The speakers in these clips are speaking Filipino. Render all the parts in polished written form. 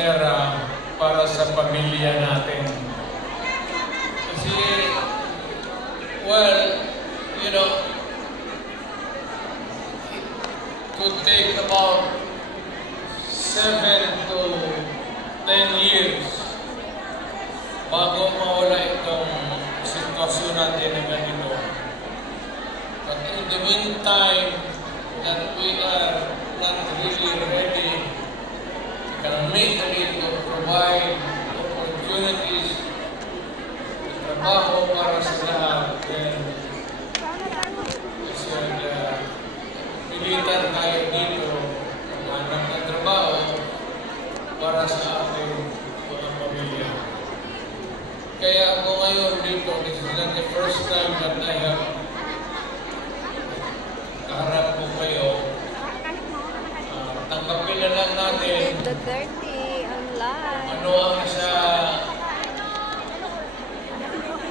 pera para sa pamilya natin. Kasi, well, you know, it could take about 7 to 10 years bago mawala itong sitwasyon natin na ganito. But in the meantime, that we are not really ready economically to provide opportunities, trabaho para sa lahat, then pilitan tayo dito maghanap ng trabaho para sa ating mga pamilya. Kaya ako ngayon dito, this is not the first time that I have kaharap po kayo. Tanggapin na lang natin The dirty online. ano ang sa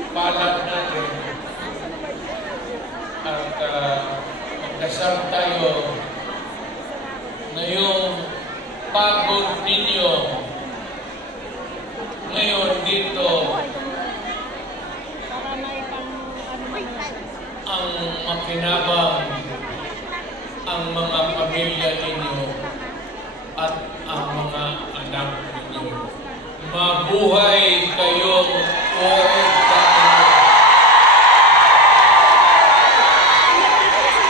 palad natin. At magdasal tayo na yung pagod ninyo ngayon dito ang makinabang ang mga pamilya ninyo at ang mga anak ninyo. Mabuhay kayong OFW.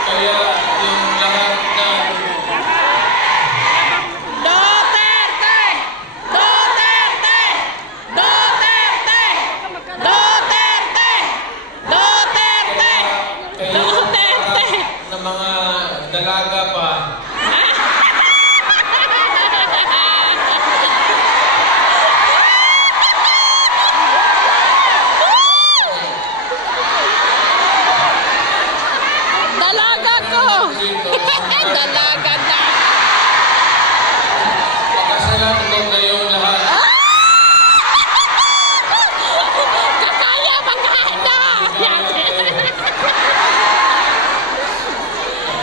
Kaya yung lahat ng Duterte! Duterte! Duterte! Duterte! Duterte! Duterte! na mga dalaga pa, Dalaga ko! Dalaga na! pagkasalan ko kayong lahat. Kakaya magkakaina!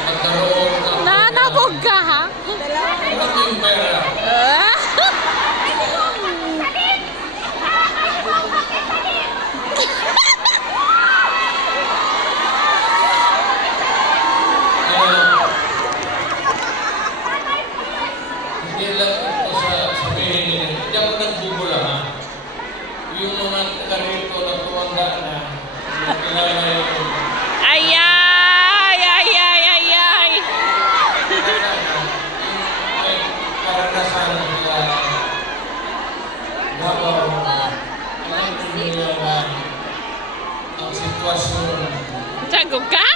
Magkaroon ng Nanabog ka ha? maraming pera. Hindi lang ito sa sabihin, hindi ako nagbubula ha. Yung mga karito na tuwanda na, yung kilala yung Ayay! Ayay! Ayay! ay karanasan nila Davao. Alam ko nila na ang sitwasyon Jago ka?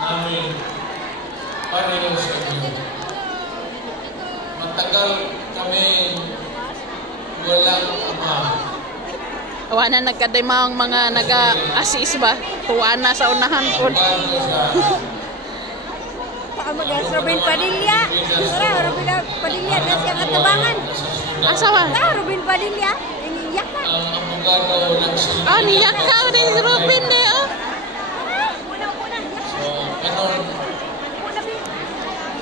namin pareho sa inyo. Matagal kami walang ama. Awa na nagkadimang mga naga-assist ba? Tuwa na sa unahan po. Bago sa Baka Robin Padilla. Tara, Robin Padilla. Nasa yung katabangan. Asawa? Tara, Robin Padilla. Iniyak ka. ang abogado nagsilbi. Ah, niyak ka rin si Robin eh, oh. Una. So, ganun.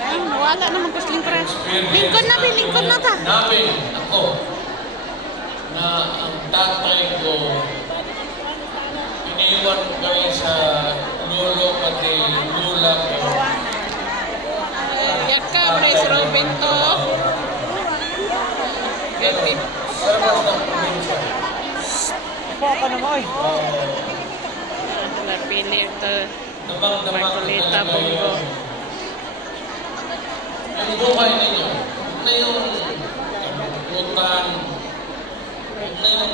Ay, nawala naman ko sa lingkod. Lingkod na ta. Namin ako na ang tatay ko iniwan kami sa lolo pati lula ko. Niyak ka rin si Robin to. Okay. Sarap ng probinsya. Napili ito. Damang-damang Marcolita talaga Bongo. yung buhay ninyo. Na yung utang. Na yung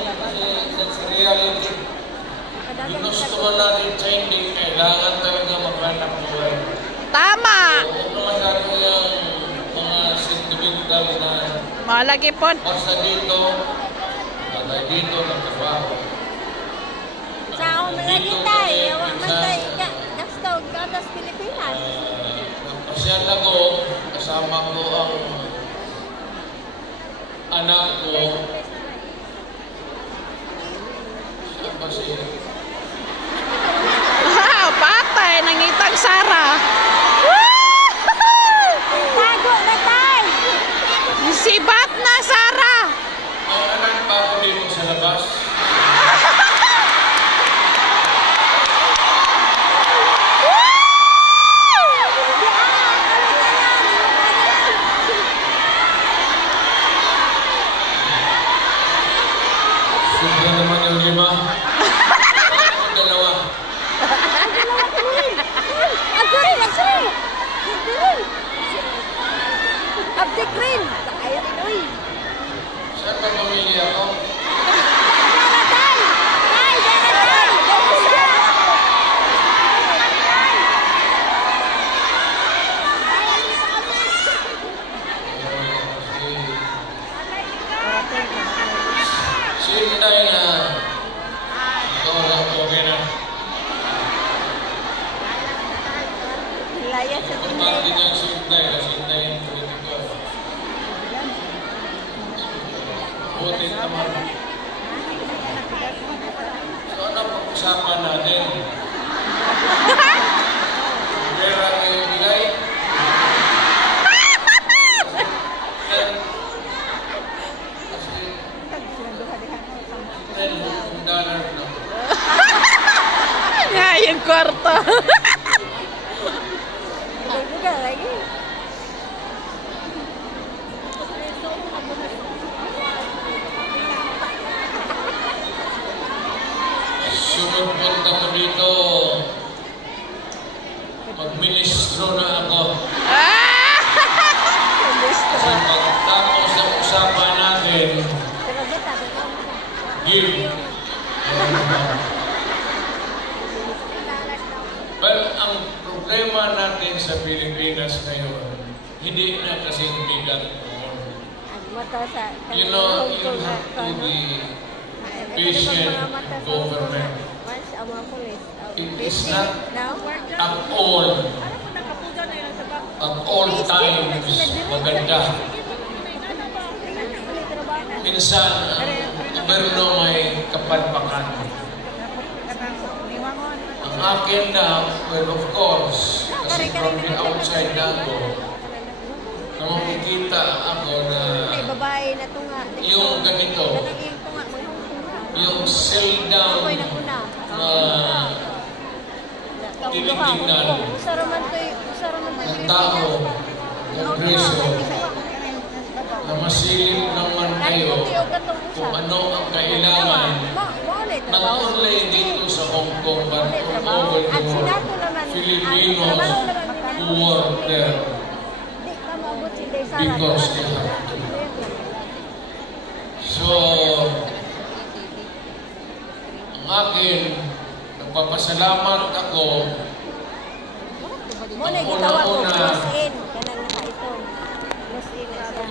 that's reality. Ginusto ko natin sa hindi kailangan talaga maghanap buhay. Tama! Huwag na masyado yung mga sentimental na Malagi po. basta dito, tatay dito, nagtrabaho. Sa ako malagi tayo. Yawa man tayo. Gasto. Gatas Pilipinas. Nagpasyal ako, kasama ko ang anak ko. Siya ba siya? Wow, patay. Nangitang Sara. Tago na tayo. Sibat na, Sara! lipstick rin. Ayaw rin, uy. Saan ba pamilya ko? Tay! Tay! Tay! Si Inday na okay na. Laya sa Importante dyan si Inday kasi Inday yung politiko. Butit naman. So ano pag-usapan natin? Pera kayo bigay? $10 na. Nga, yung kwarto. Buga lagi. Sunod punta ko dito. Mag-ministro na ako. Kasi pagtapos ng usapan natin, give. Well, ang problema natin sa Pilipinas ngayon, hindi na kasing bigat noon. You know, you have to be patient government. It is not at all times maganda. Minsan, ang gobyerno may kapalpakan. Ang akin na, well, of course, kasi from the outside na ako, na makikita ako na yung ganito, yung sell down na tinitingnan ng tao, ng preso, na masilip naman kayo kung ano ang kailangan not only dito sa Hong Kong but all over the world. Filipinos who work there because they have to. So, ang akin, nagpapasalamat ako ang una-una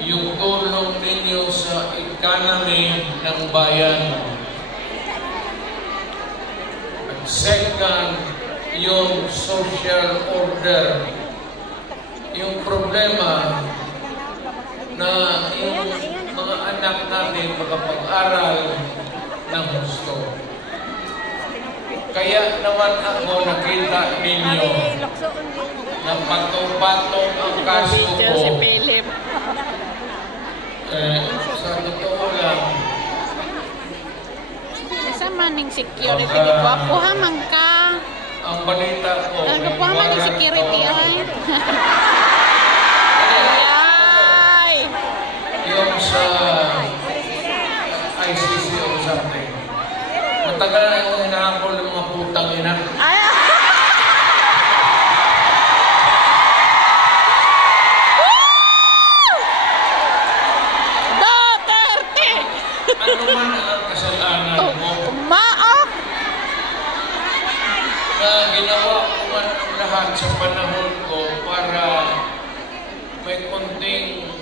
yung tulong ninyo sa economy ng bayan. At second, yung social order. Yung problema na yung mga anak natin makapag-aral ng gusto. Kaya naman ako nakita ninyo na patong-patong ang kaso ko. Si Philip. Sa totoo lang, Sa maning security di ko ako hamang ka. ang balita ko, Ako pa maning security ay. Ay. yung sa ICC or something. Matagal na yung hinahabol ng mga putang ina. Ay. Ano man ang kasalanan mo Maok. na ginawa ko man ang lahat sa panahon ko para may konting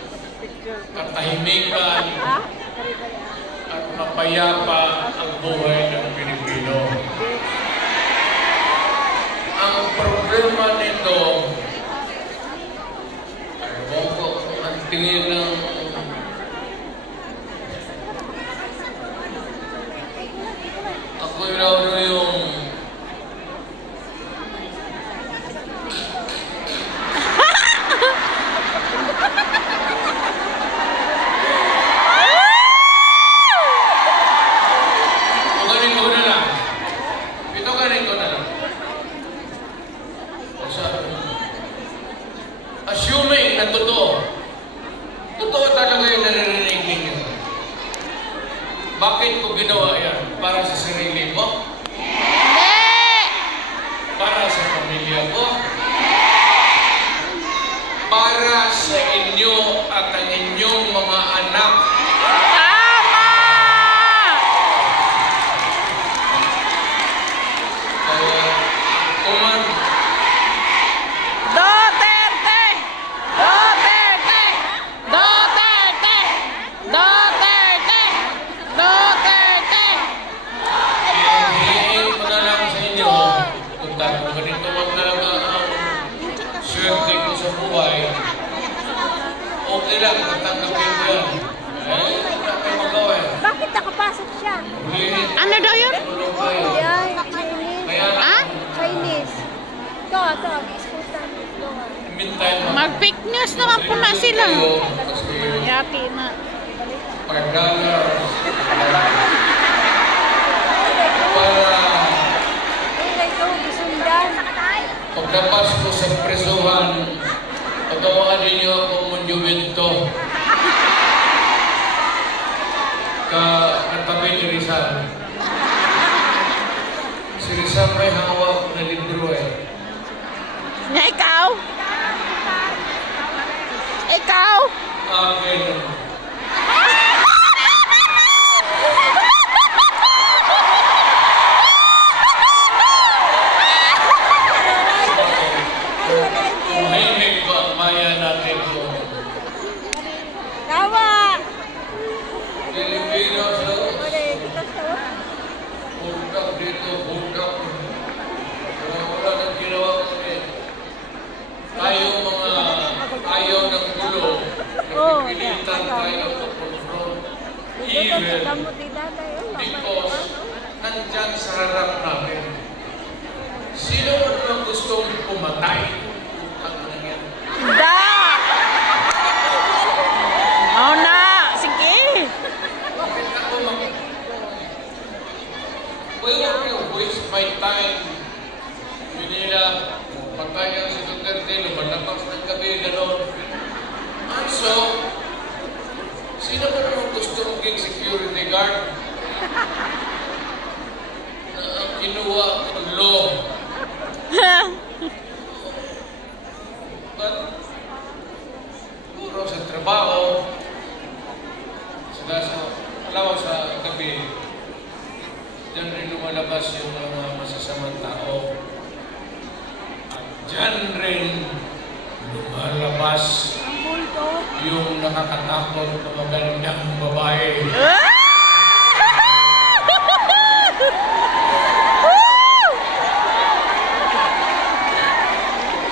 katahimikan at mapayapa ang buhay ng Pilipino. Ang problema nito, ewan ko kung ang tingin ng ako'y raw yung assuming na totoo talaga yung naririnig ninyo. Bakit ko ginawa yan? Para sa sarili mo? Para sa pamilya mo? Para sa inyo at Ano daw yun? Yan, Chinese. Ha? Chinese. Ito, iskutan. Mag-fake news naman po na sila. Yati na. Paglapas ko sa presuhan, pagkawakan ninyo akong monumento katabi ni Rizal. Si Rizal may hawak na libro eh. Nga ikaw? Ikaw? Akin. Mahimik ba ang maya natin po? Tawa! Pilipino sa Kita tawa. bundak dito, bundak. Wala nang ginawa kami. Tayo mga ayaw ng gulo. Nagpipilitan tayo to confront evil because nandyan sa harap namin. Sino mo naman gustong pumatay? Ang nangyay. Da! Oo na! Sige! Bakit ako will waste my time? Yun nila, patayan si Duterte, lumalakas ng gabi, gano'n. So, sino ba naman gusto maging security guard? Na ang kinuha ang law. But, puro sa trabaho, sila sa, alam sa gabi, diyan rin lumalabas yung mga masasamang tao. At diyan rin lumalabas yung nakakatakot na magandang babae.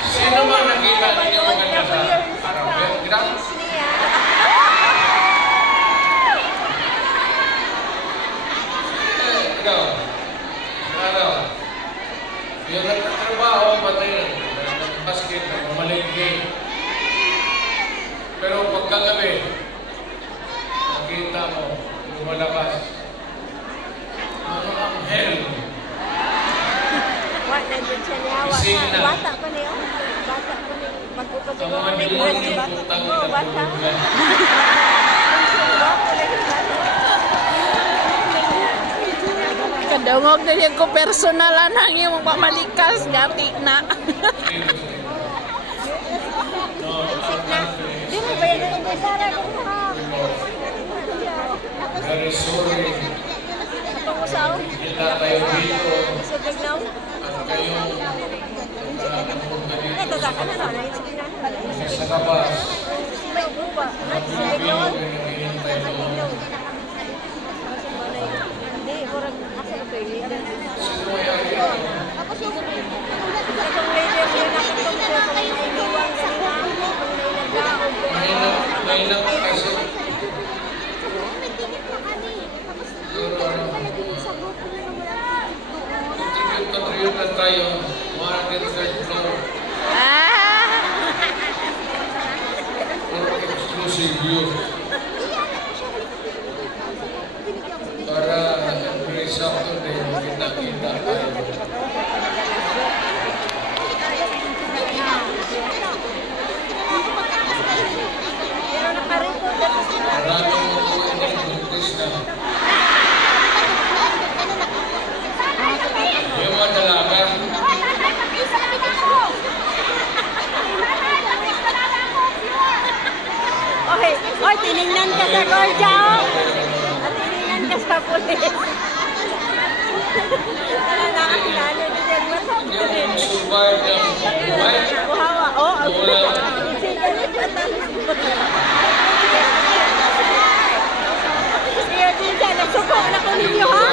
Sino man nakita niyo maganda sa araw? Background? Ikaw, araw. Yung nagtatrabaho, patay ng basket, mamalingki. Pero pagkagabi, nakita mo, lumalabas. Ano ang hell? Ising na. Bata pa niyo. Bata pa niyo. Mag-upa Ang mga demonyo putang na bata. tulugan. Kadungog na yung ko personalan ang iyong pamalikas. Gati na. Di mo ba yan ang Sara? Very sorry. Pangusaw? Kita tayo dito. Sa Biglaw? At kayong nakapunta dito Ito ka na na. sa labas. May upa. At sa Biglaw? Hinihintay doon. Hindi, orang asa ka leader. Sino may area? Ako siya. Itong leader niya nakitong siya kung may iluwang kanina. Kung may nagkaog. Mainam kasi. Siguro contribute na tayo. 103rd floor. For exclusive view. Para every Saturday, kita-kita tayo. Pero nakareport na sa Maraming mga buntis na. Yung mga dalaga. Okay. Oy, tinignan ka sa Gorgia, oh. At tinignan ka sa pulis. Nakakilala din yan. Yung survive ng buhay. Buhawa, oh. Wala. Sige, Jinja, nagsuko na ko ninyo, ha?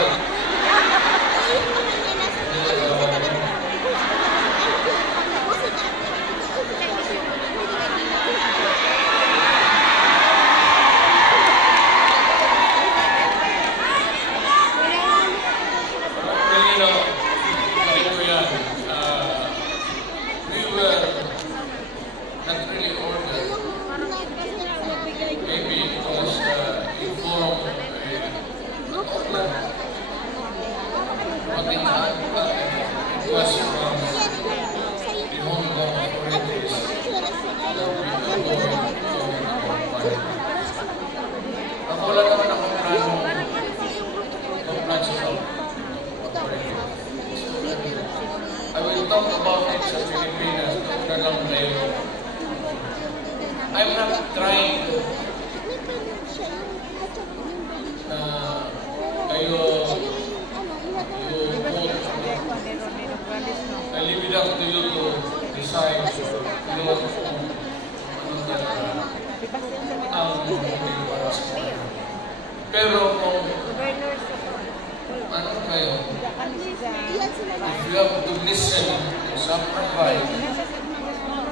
ano kayo? If you have to listen to some advice,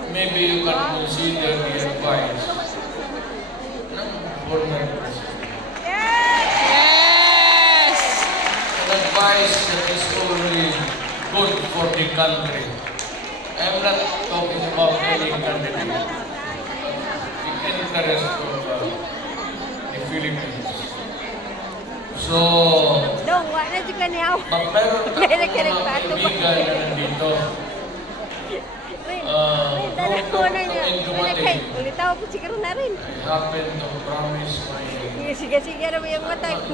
maybe you can consider the advice ng former president. Yes! An advice that is only good for the country. I am not talking about any candidate. The interest of the Philippines. So, Dong, wala juga niya. meron ako mga kaibigan na nandito. Dala ko na niya. dumating, Ulitaw po siguro na rin. I happen to promise my Sige-sige na mo yung matag.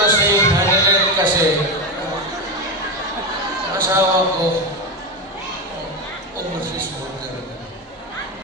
kasi, kasi, asawa ko,